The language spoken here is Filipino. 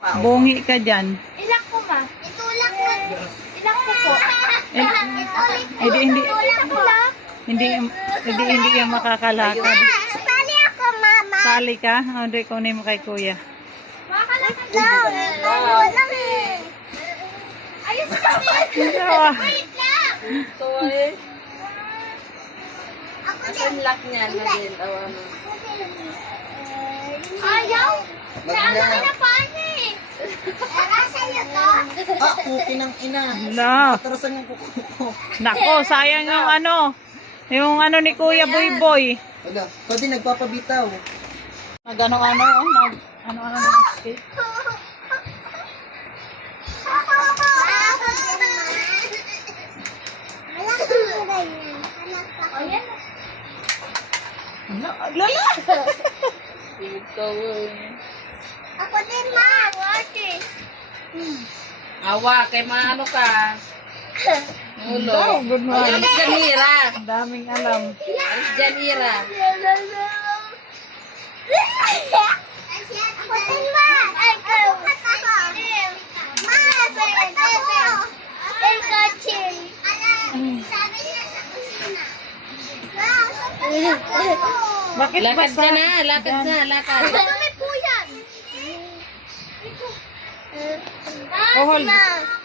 Bungi ka dyan. Ilang ko ma? Itulak mo. Ilang ko po? Hindi Hindi. hindi ka makakalakad. Sali ako, mama. Sali ka? O, hindi kunin mo kay kuya. Makalakad lang. Lang eh. Ayos kami. Wait lang. Ito eh. Ako din. Ang lock niya na din. Awa mo. Ayaw. Saan na kinapaan eh? Tara sa'yo to. Okay ng ina. No. Tarasan yung kuko ko. Nako, sayang yung ano ni Kuya Boy Boy. Wala. Pwede nagpapabitaw. Nag-ano-ano, ano-ano ng skate. Lala! Ito eh. Ako din, ma. Awa, kay maano ka. Ulo. Good morning. Alis Janira. Ang daming alam. Alis Janira. Ako din, ma. Ako sabi niya sa kusina. Bakit Lakad basa? ka na, lakad na, lakad. Dami po yan. Oh, hold. Ma.